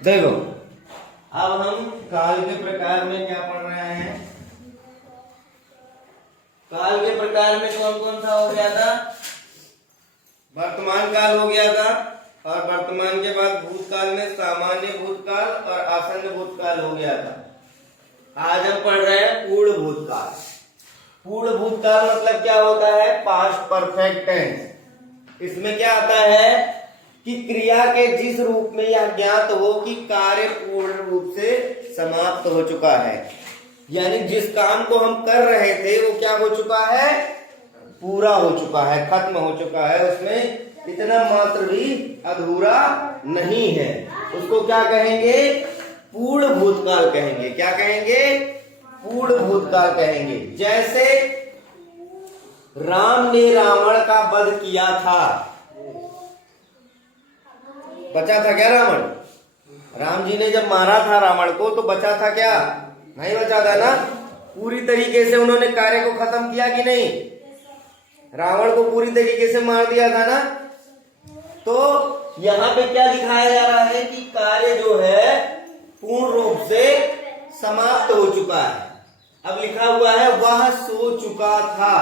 देखो, अब हम काल के प्रकार में क्या पढ़ रहे हैं। काल के प्रकार में कौन कौन सा हो गया था? वर्तमान काल हो गया था, और वर्तमान के बाद भूतकाल में सामान्य भूतकाल और आसन्न भूतकाल हो गया था। आज हम पढ़ रहे हैं पूर्ण भूतकाल। पूर्ण भूतकाल मतलब क्या होता है? Past perfect tense. इसमें क्या आता है कि क्रिया के जिस रूप में यह ज्ञात हो कि कार्य पूर्ण रूप से समाप्त हो चुका है, यानी जिस काम को हम कर रहे थे वो क्या हो चुका है? पूरा हो चुका है, खत्म हो चुका है, उसमें इतना मात्र भी अधूरा नहीं है। उसको क्या कहेंगे? पूर्ण भूतकाल कहेंगे। क्या कहेंगे? पूर्ण भूतकाल कहेंगे। जैसे राम ने रावण का वध किया था, बचा था क्या रावण? राम जी ने जब मारा था रावण को तो बचा था क्या? नहीं बचा था ना। पूरी तरीके से उन्होंने कार्य को खत्म किया कि नहीं? रावण को पूरी तरीके से मार दिया था ना। तो यहाँ पे क्या दिखाया जा रहा है कि कार्य जो है पूर्ण रूप से समाप्त हो चुका है। अब लिखा हुआ है वह सो चुका था।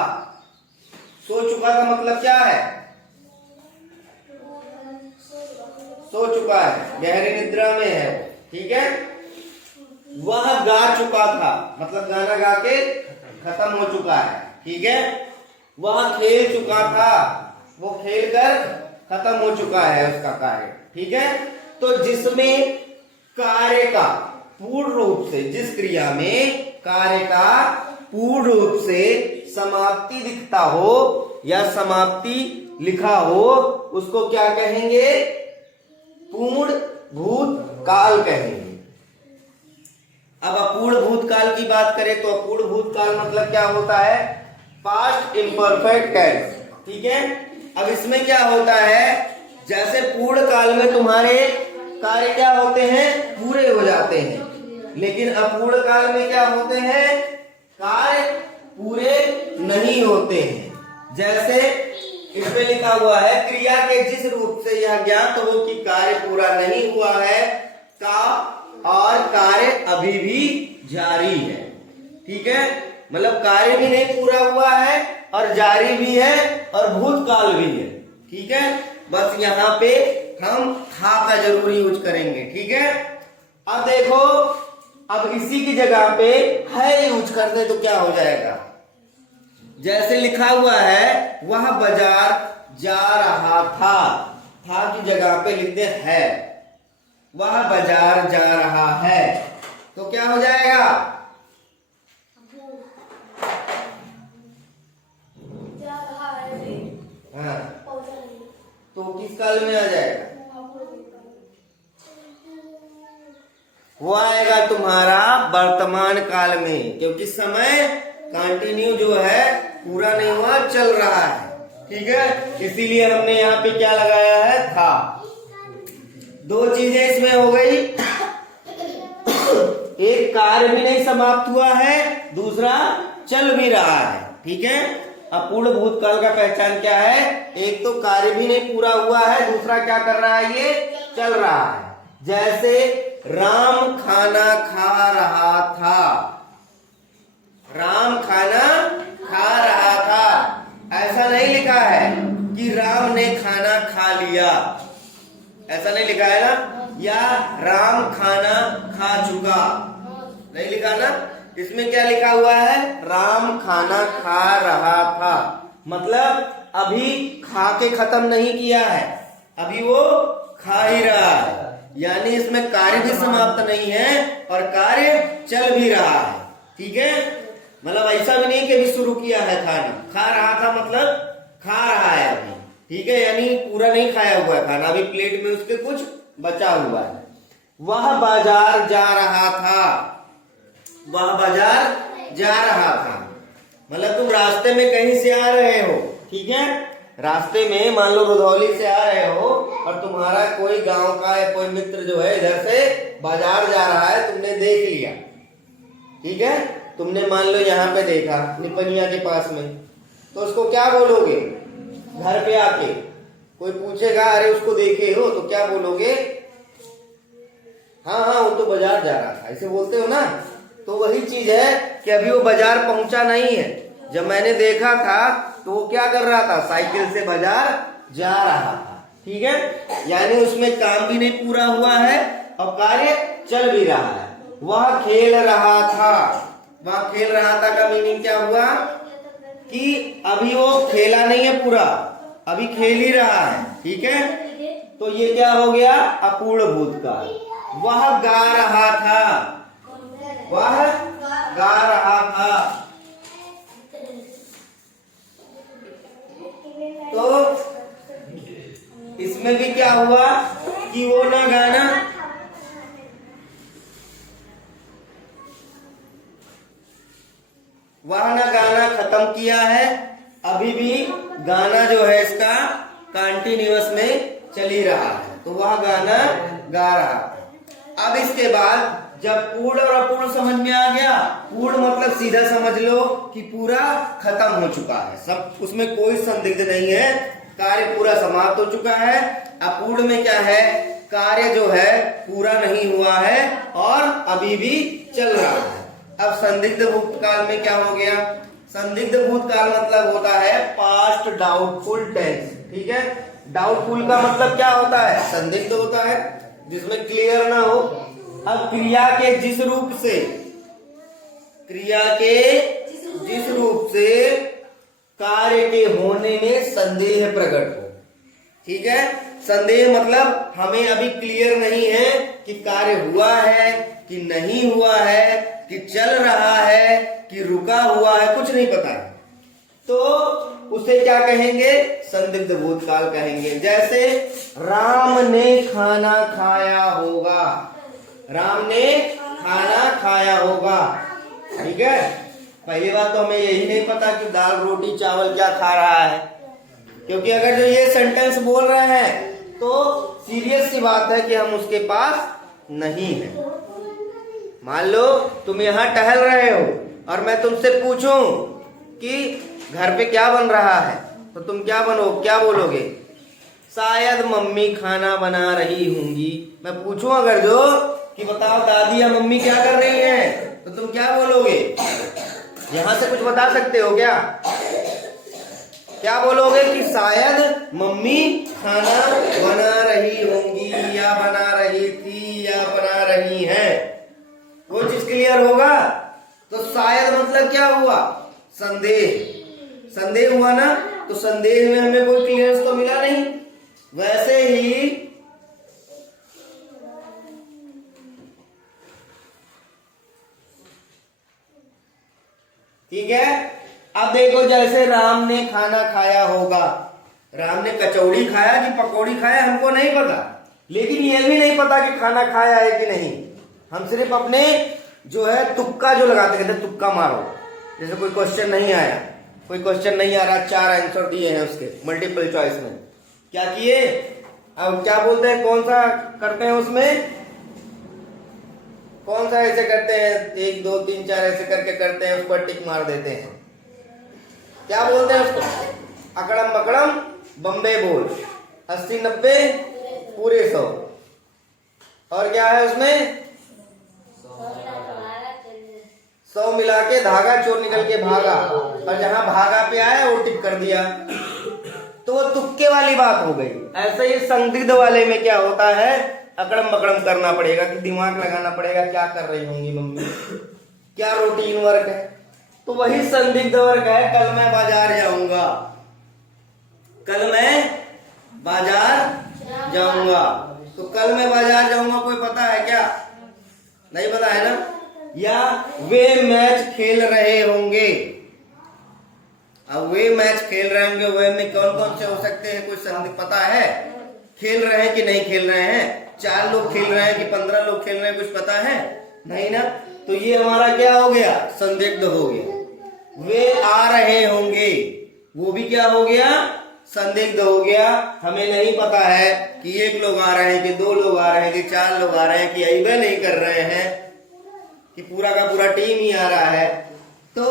सो चुका था मतलब क्या है? सो चुका है, गहरी निद्रा में है। ठीक है। वह गा चुका था मतलब गाना गा के खत्म हो चुका है। ठीक है। वह खेल चुका था, वो खेल कर खत्म हो चुका है उसका कार्य। ठीक है। तो जिसमें कार्य का पूर्ण रूप से, जिस क्रिया में कार्य का पूर्ण रूप से समाप्ति दिखता हो या समाप्ति लिखा हो, उसको क्या कहेंगे? पूर्ण भूतकाल कहेंगे। अब अपूर्ण भूतकाल की बात करें तो अपूर्ण भूतकाल मतलब क्या होता है? Past imperfect tense. ठीक है। अब इसमें क्या होता है? जैसे पूर्ण काल में तुम्हारे कार्य क्या होते हैं? पूरे हो जाते हैं, लेकिन अपूर्ण काल में क्या होते हैं? कार्य पूरे नहीं होते हैं। जैसे इसमें लिखा हुआ है क्रिया के जिस रूप से यह ज्ञात हो कि कार्य पूरा नहीं हुआ है का और कार्य अभी भी जारी है। ठीक है। मतलब कार्य भी नहीं पूरा हुआ है और जारी भी है और भूतकाल भी है। ठीक है। बस यहाँ पे हम था का जरूर यूज करेंगे। ठीक है। अब देखो, अब इसी की जगह पे है यूज कर दे तो क्या हो जाएगा? जैसे लिखा हुआ है वह बाजार जा रहा था की जगह पे लिख दे है। वह बाजार जा रहा है तो क्या हो जाएगा? हाँ, तो किस काल में आ जाएगा? वो आएगा तुम्हारा वर्तमान काल में, क्योंकि समय कंटिन्यू जो है पूरा नहीं हुआ, चल रहा है। ठीक है। इसीलिए हमने यहाँ पे क्या लगाया है? था। दो चीजें इसमें हो गई, एक कार्य भी नहीं समाप्त हुआ है, दूसरा चल भी रहा है। ठीक है। अपूर्ण भूतकाल का पहचान क्या है? एक तो कार्य भी नहीं पूरा हुआ है, दूसरा क्या कर रहा है? ये चल रहा है। जैसे राम खाना खा रहा था। राम खाना खा रहा था। ऐसा नहीं लिखा है कि राम ने खाना खा लिया, ऐसा नहीं लिखा है ना। या राम खाना खा चुका, नहीं लिखा ना। इसमें क्या लिखा हुआ है? राम खाना खा रहा था, मतलब अभी खा के खत्म नहीं किया है, अभी वो खा ही रहा है। यानी इसमें कार्य भी समाप्त नहीं है और कार्य चल भी रहा है। ठीक है। मतलब ऐसा भी नहीं कि अभी शुरू किया है खाना। खा रहा था मतलब खा रहा है अभी। ठीक है। यानी पूरा नहीं खाया हुआ है खाना, अभी प्लेट में उसके कुछ बचा हुआ है। वह बाजार जा रहा था। वह बाजार जा रहा था मतलब तुम रास्ते में कहीं से आ रहे हो। ठीक है। रास्ते में मान लो रुधौली से आ रहे हो और तुम्हारा कोई गांव का या कोई मित्र जो है इधर से बाजार जा रहा है, तुमने देख लिया। ठीक है। तुमने मान लो यहाँ पे देखा निपनिया के पास में, तो उसको क्या बोलोगे? घर पे आके कोई पूछेगा अरे उसको देखे हो, तो क्या बोलोगे? हाँ हाँ, वो तो बाजार जा रहा था, ऐसे बोलते हो ना। तो वही चीज है कि अभी वो बाजार पहुंचा नहीं है। जब मैंने देखा था तो वो क्या कर रहा था, साइकिल से बाजार जा रहा था। ठीक है, यानी उसमें काम भी नहीं पूरा हुआ है और कार्य चल भी रहा है। वह खेल रहा था, वह खेल रहा था का मीनिंग क्या हुआ कि अभी वो खेला नहीं है पूरा, अभी खेल ही रहा है। ठीक है, तो ये क्या हो गया, अपूर्ण भूतकाल। वह गा रहा था, वह गा रहा था। तो इसमें भी क्या हुआ कि वो ना गाना, वह ना गाना खत्म किया है, अभी भी गाना जो है इसका कंटिन्यूअस में चल ही रहा है। तो वह गाना गा रहा है। अब इसके बाद जब पूर्ण और अपूर्ण समझ में आ गया, पूर्ण मतलब सीधा समझ लो कि पूरा खत्म हो चुका है, सब उसमें कोई संदिग्ध नहीं है, कार्य पूरा समाप्त हो चुका है। अपूर्ण में क्या है, कार्य जो है पूरा नहीं हुआ है और अभी भी चल रहा है। अब संदिग्ध भूतकाल में क्या हो गया, संदिग्ध भूतकाल मतलब होता है पास्ट डाउटफुल टेंस। ठीक है, डाउटफुल का मतलब क्या होता है, संदिग्ध होता है, जिसमें क्लियर ना हो। अब क्रिया के जिस रूप से, क्रिया के जिस रूप से कार्य के होने में संदेह प्रकट हो। ठीक है, संदेह मतलब हमें अभी क्लियर नहीं है कि कार्य हुआ है कि नहीं हुआ है, कि चल रहा है कि रुका हुआ है, कुछ नहीं पता है, तो उसे क्या कहेंगे, संदिग्ध भूतकाल कहेंगे। जैसे राम ने खाना खाया होगा, राम ने खाना खाया होगा। ठीक है, पहली बात तो हमें यही नहीं पता कि दाल रोटी चावल क्या खा रहा है, क्योंकि अगर जो ये सेंटेंस बोल रहे हैं तो सीरियस सी बात है कि हम उसके पास नहीं है। मान लो तुम यहाँ टहल रहे हो और मैं तुमसे पूछूं कि घर पे क्या बन रहा है, तो तुम क्या बोलोगे, शायद मम्मी खाना बना रही होंगी। मैं पूछूं अगर जो कि बताओ दादी या मम्मी क्या कर रही हैं, तो तुम क्या बोलोगे, यहां से कुछ बता सकते हो क्या बोलोगे कि शायद मम्मी खाना बना रही होंगी या बना रही थी या बना रही हैं। वो चीज क्लियर होगा। तो शायद मतलब क्या हुआ, संदेह हुआ ना, तो संदेह में हमें कोई क्लियरेंस तो मिला नहीं। वैसे ही ठीक है, अब देखो जैसे राम ने खाना खाया होगा, राम ने कचौड़ी खाया कि पकौड़ी खाया हमको नहीं पता, लेकिन ये भी नहीं पता कि खाना खाया है कि नहीं। हम सिर्फ अपने जो है तुक्का जो लगाते, कहते तुक्का मारो। जैसे कोई क्वेश्चन नहीं आया, कोई क्वेश्चन नहीं आ रहा, 4 आंसर दिए हैं उसके मल्टीपल चॉइस में, क्या किए, अब क्या बोलते हैं, कौन सा करते हैं उसमें, कौन सा ऐसे करते हैं, 1 2 3 4 ऐसे करके करते हैं, उस पर टिक मार देते हैं, क्या बोलते हैं उसको, अकड़म बकड़म बम्बे बोल, 80 90 पूरे 100। और क्या है उसमें, 100 मिला के धागा चोर निकल के भागा, और जहां भागा पे आया वो टिक कर दिया, तो वो तुक्के वाली बात हो गई। ऐसे ही संदिग्ध वाले में क्या होता है, अकड़म बकड़म करना पड़ेगा, कि दिमाग लगाना पड़ेगा, क्या कर रही होंगी मम्मी, क्या रूटीन वर्क है। तो वही संदिग्ध वर्क है, कल मैं बाजार जाऊंगा, कल मैं बाजार जाऊंगा। तो कल मैं बाजार जाऊंगा कोई पता है क्या, नहीं पता है ना। या वे मैच खेल रहे होंगे, अब वे मैच खेल रहे होंगे, वे में कौन कौन से हो सकते हैं, कोई संदिग्ध पता है, खेल रहे हैं कि नहीं खेल रहे हैं, 4 लोग खेल रहे हैं कि 15 लोग खेल रहे हैं, कुछ पता है नहीं ना। तो ये हमारा क्या हो गया, संदिग्ध हो गया। वे आ रहे होंगे, वो भी क्या हो गया, संदिग्ध हो गया। हमें नहीं पता है कि 1 लोग आ रहे हैं कि 2 लोग आ रहे हैं कि 4 लोग आ रहे हैं, कि अइबे नहीं कर रहे हैं, कि पूरा का पूरा टीम ही आ रहा है। तो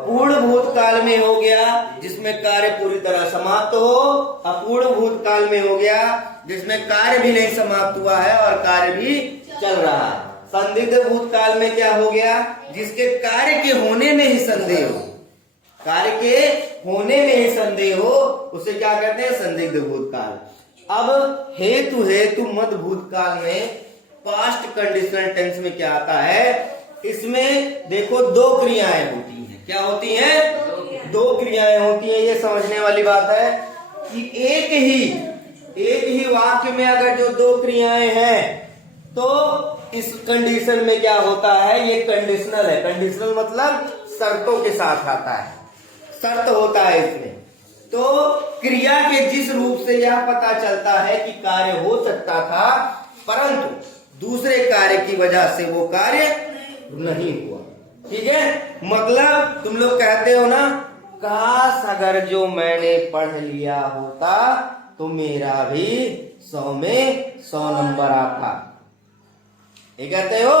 पूर्ण भूतकाल में हो गया जिसमें कार्य पूरी तरह समाप्त हो, अपूर्ण भूतकाल में हो गया जिसमें कार्य भी नहीं समाप्त हुआ है और कार्य भी चल रहा है। संदिग्ध भूतकाल में क्या हो गया, जिसके कार्य के होने में ही संदेह हो, कार्य के होने में ही संदेह हो, उसे क्या कहते हैं, संदिग्ध भूतकाल। अब हेतु मद भूतकाल में पास्ट कंडीशनल टेंस में क्या आता है, इसमें देखो दो क्रियाएं होती हैं। क्या होती हैं, दो क्रियाएं होती हैं। ये समझने वाली बात है कि एक ही वाक्य में अगर जो दो क्रियाएं हैं तो इस कंडीशन में क्या होता है, ये कंडीशनल है। कंडीशनल मतलब शर्तों के साथ आता है, शर्त होता है इसमें। तो क्रिया के जिस रूप से यह पता चलता है कि कार्य हो सकता था परंतु दूसरे कार्य की वजह से वो कार्य नहीं हुआ। ठीक है, मतलब तुम लोग कहते हो ना, काश अगर जो मैंने पढ़ लिया होता तो मेरा भी 100 में 100 नंबर आता। ये कहते हो,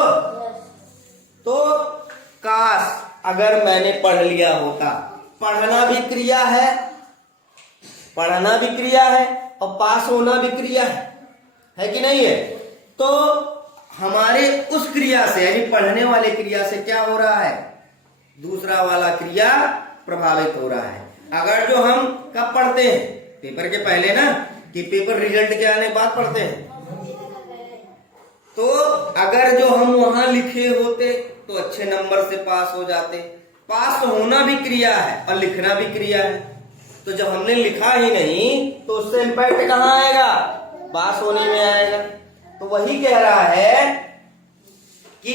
तो काश अगर मैंने पढ़ लिया होता, पढ़ना भी क्रिया है, पढ़ना भी क्रिया है और पास होना भी क्रिया है कि नहीं है। तो हमारे उस क्रिया से यानी पढ़ने वाले क्रिया से क्या हो रहा है, दूसरा वाला क्रिया प्रभावित हो रहा है। अगर जो हम कब पढ़ते हैं, पेपर के पहले ना, कि पेपर रिजल्ट के आने बाद पढ़ते हैं, तो अगर जो हम वहां लिखे होते तो अच्छे नंबर से पास हो जाते। पास होना भी क्रिया है और लिखना भी क्रिया है। तो जब हमने लिखा ही नहीं तो उससे इम्पैक्ट कहाँ आएगा, पास होने में आएगा। तो वही कह रहा है कि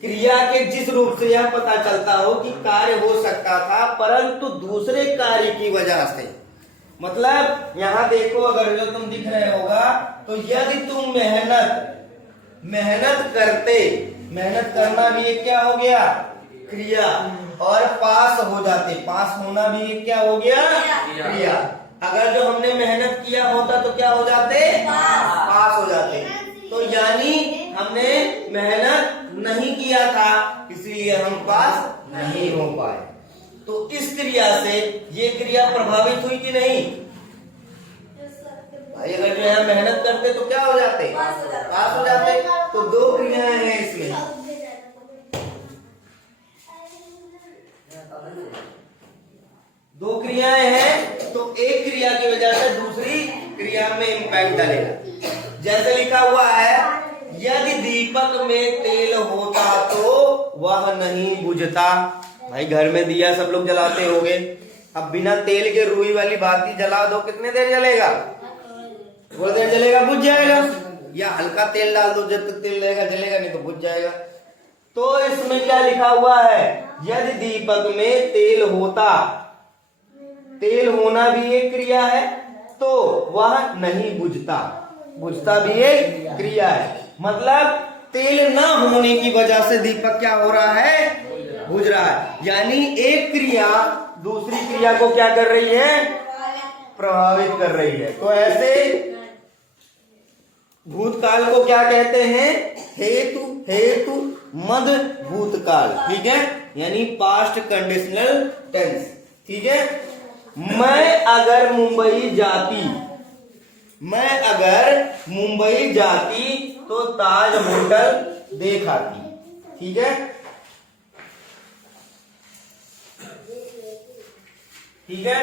क्रिया के जिस रूप से यह पता चलता हो कि कार्य हो सकता था परंतु दूसरे कार्य की वजह से, मतलब यहां देखो, अगर जो तुम दिख रहे होगा तो यदि तुम मेहनत करते, मेहनत करना भी एक क्या हो गया, क्रिया, और पास हो जाते, पास होना भी एक क्या हो गया, क्रिया। अगर जो हमने मेहनत किया होता तो क्या हो जाते, पास हो जाते। तो यानी हमने मेहनत नहीं किया था इसलिए हम पास नहीं हो पाए। तो इस क्रिया से ये क्रिया प्रभावित हुई कि नहीं भाई, अगर जो यहाँ मेहनत करते तो क्या हो जाते, पास हो जाते। तो दो क्रियाएं हैं इसमें, दो क्रियाएं हैं, तो एक क्रिया की वजह से दूसरी क्रिया में इम्पैक्ट डालेगा। जैसे लिखा हुआ है, यदि दीपक में तेल होता तो वह नहीं बुझता। भाई घर में दिया सब लोग जलाते होंगे, अब बिना तेल के रुई वाली बाती जला दो, कितने देर जलेगा, थोड़ी देर जलेगा, बुझ जाएगा। या हल्का तेल डाल दो, जब तक तेल रहेगा जलेगा, नहीं तो बुझ जाएगा। तो इसमें क्या लिखा हुआ है, यदि दीपक में तेल होता, तेल होना भी एक क्रिया है तो वह नहीं बुझता, बुझता भी एक क्रिया है। मतलब तेल ना होने की वजह से दीपक क्या हो रहा है, बुझ रहा है। यानी एक क्रिया दूसरी क्रिया को क्या कर रही है, प्रभावित कर रही है। तो ऐसे भूतकाल को क्या कहते हैं, हेतु मद भूतकाल। ठीक है, यानी पास्ट कंडीशनल टेंस। ठीक है, मैं अगर मुंबई जाती तो ताज होटल देख आती। ठीक है, ठीक है,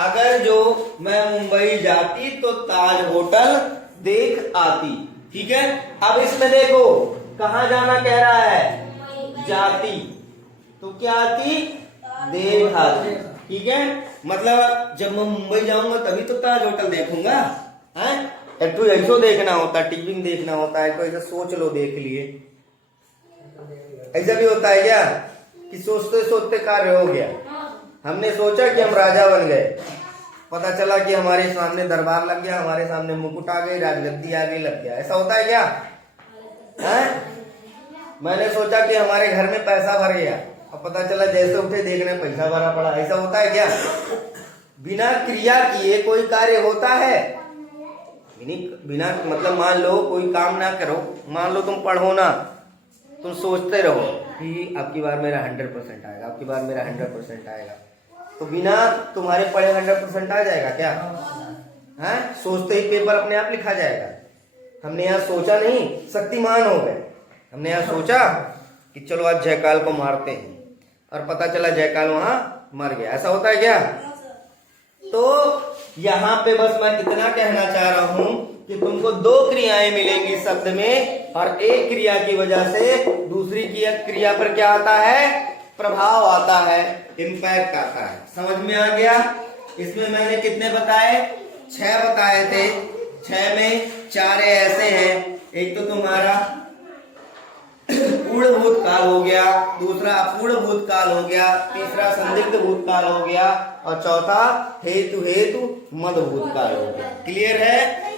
अगर जो मैं मुंबई जाती तो ताज होटल देख आती। ठीक है, अब इसमें देखो कहां जाना कह रहा है, जाती, तो क्या आती, देख आती। ठीक है, मतलब जब मैं मुंबई जाऊंगा तभी तो ताज होटल देखूंगा। तो ऐसो देखना होता, टीवी में देखना होता है, तो ऐसा सोच लो, देख लिए। ऐसा भी होता है क्या कि सोचते सोचते कार्य हो गया, हमने सोचा कि हम राजा बन गए, पता चला कि हमारे सामने दरबार लग गया, हमारे सामने मुकुट आ गई, राजगद्दी आ गई, लग गया। ऐसा होता है क्या मैंने सोचा कि हमारे घर में पैसा भर गया, अब पता चला जैसे उठे देखने पैसा भरा पड़ा। ऐसा होता है क्या, बिना क्रिया किए कोई कार्य होता है, बिना मतलब मान लो कोई काम ना करो, मान लो तुम पढ़ो ना, तुम सोचते रहो कि आपकी बार मेरा 100% आएगा, आपकी बार मेरा 100% आएगा, तो बिना तुम्हारे पढ़े 100% आ जाएगा क्या? है? सोचते ही पेपर अपने आप लिखा जाएगा। हमने यहाँ सोचा नहीं, शक्तिमान हो गए। हमने यहाँ सोचा कि चलो आज जयकाल को मारते हैं, और पता चला जयकाल वहां मर गया। ऐसा होता है क्या? तो यहाँ पे बस मैं इतना कहना चाह रहा हूं कि तुमको 2 क्रियाएं मिलेंगी शब्द में, और एक क्रिया की वजह से दूसरी क्रिया पर क्या आता है? प्रभाव आता है, इम्पैक्ट आता है। समझ में आ गया? इसमें मैंने कितने बताए? 6 बताए थे। 6 में 4 ऐसे हैं, एक तो तुम्हारा पूर्ण भूतकाल हो गया, दूसरा अपूर्ण भूतकाल हो गया, तीसरा संदिग्ध भूतकाल हो गया, और चौथा हेतु मद भूतकाल हो गया। क्लियर है?